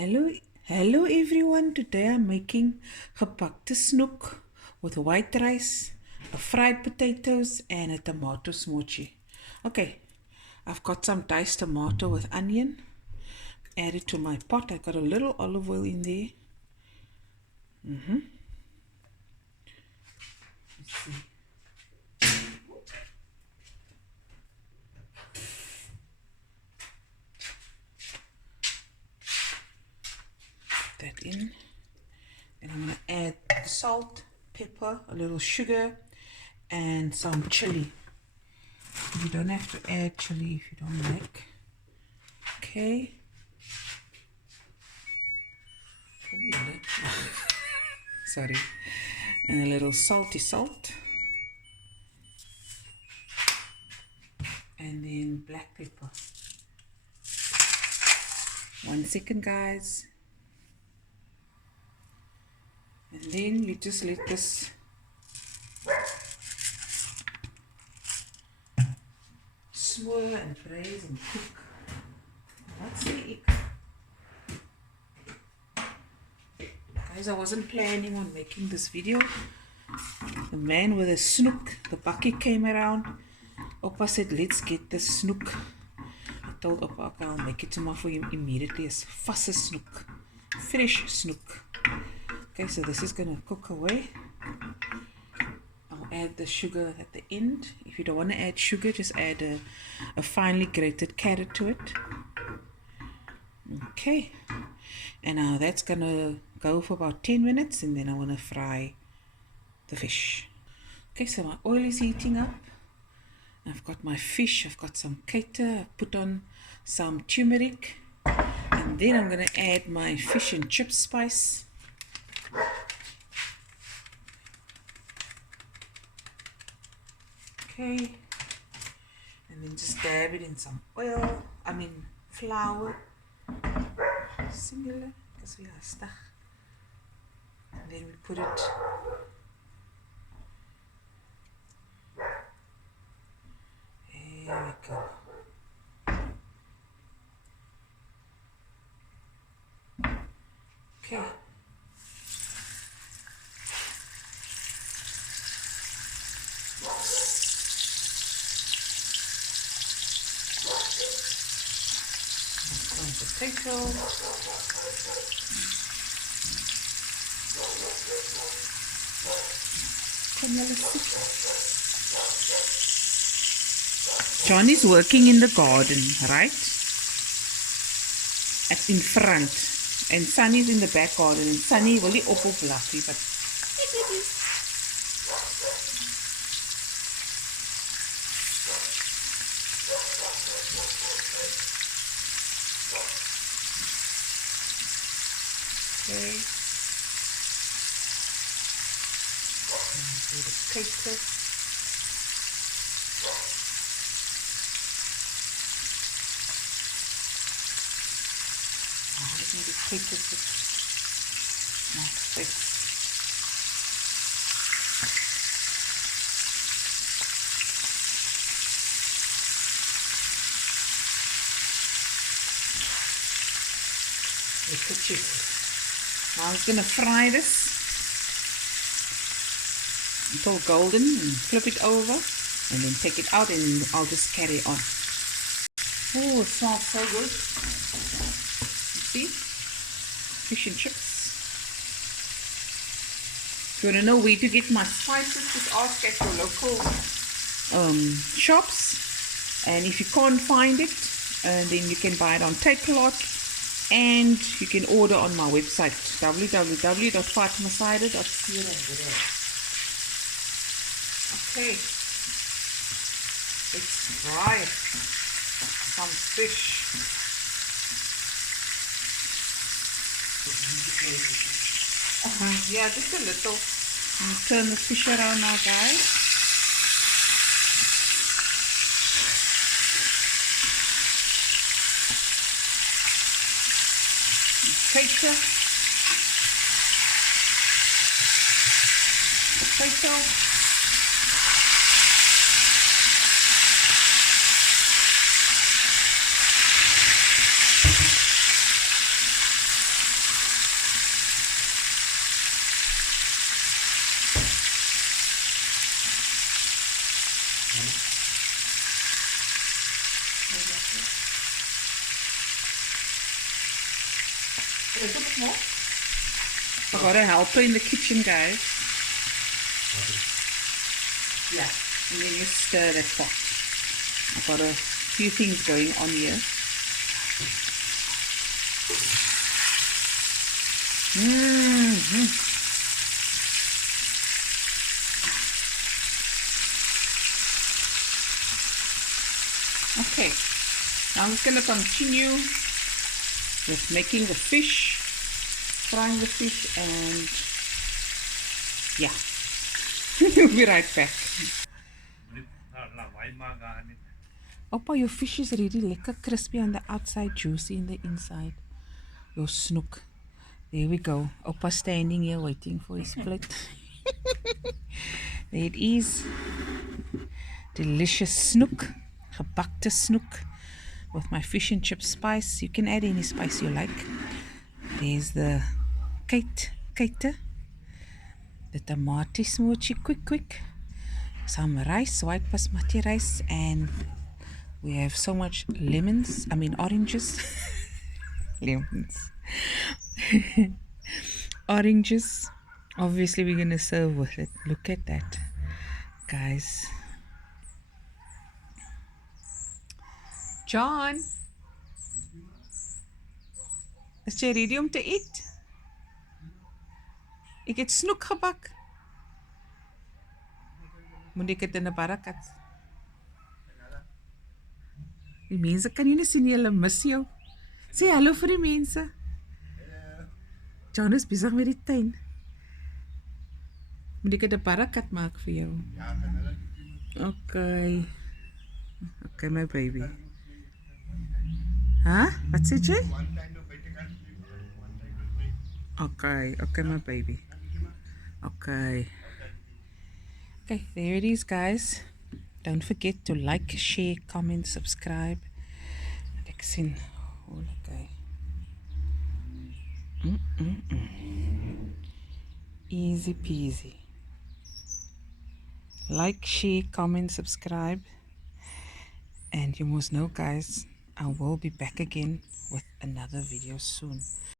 Hello everyone. Today I'm making gepakte snoek with white rice, a fried potatoes and a tomato smoortjie. Okay, I've got some diced tomato with onion. Add it to my pot. I got a little olive oil in there. Let's see. That in. And I'm going to add salt, pepper, a little sugar, and some chili. You don't have to add chili if you don't like. Okay. Sorry. And a little salty salt. And then black pepper. 1 second, guys. And then you just let this smor and braise and cook. What's the egg? Guys, I wasn't planning on making this video. The man with a snoek, the bucket came around. Oppa said, let's get the snoek. I told Oppa, okay, I'll make it tomorrow for him immediately. It's vasse snoek. Fresh snoek. Okay, so this is going to cook away. I'll add the sugar at the end. If you don't want to add sugar, just add a finely grated carrot to it. Okay, and now that's going to go for about 10 minutes, and then I want to fry the fish. Okay, so my oil is heating up. I've got my fish, I've got some kater, I've put on some turmeric, and then I'm going to add my fish and chip spice. Okay, and then just dab it in some oil, flour, singular, because we are stuck. And then we put it there we go. Okay. Potato. John is working in the garden, right? At in front. And Sunny's in the back garden. And Sunny will op bluffy, but okay. Do the cater. I need to take this with my stick. Look at you. Now I'm going to fry this until golden and flip it over and then take it out and I'll just carry on. Oh, it smells so good. See? Fish and chips. If you want to know where to get my spices, just ask at your local shops. And if you can't find it, then you can buy it on Takealot. And you can order on my website, www.fatimasydow.co.za. Okay. Let's fry some fish. Yeah, just a little. Turn the fish around now, guys. Potato. I got a helper in the kitchen, guys. Yeah, and then you stir that pot. I've got a few things going on here. Okay, now I'm just going to continue with making the fish, frying the fish, and yeah, we'll be right back. Oppa, your fish is really lekker crispy on the outside, juicy in the inside. Your snoek. There we go. Oppa standing here waiting for his plate. There it is. Delicious snoek. Gebakte snoek with my fish and chip spice. You can add any spice you like. There's the kate, the tomato smoortjie, quick. Some rice, white basmati rice, and we have so much oranges. Lemons. Oranges. Obviously, we're going to serve with it. Look at that, guys. John, is jy ready om te eet? Ek het snoek gebak. Moet ek dit in 'n barakat? Die mense kan nie sien jy, hulle mis jou. Sê hallo vir die mense. John is besig met die tuin. Moet ek 'n barakat maak vir jou? Okay. Okay, my baby. Huh? Wat sê jy? Okay, my baby. Okay, there it is, guys. Don't forget to like, share, comment, subscribe. Ek sien. Okay. Easy peasy. Like, share, comment, subscribe. And you must know, guys, I will be back again with another video soon.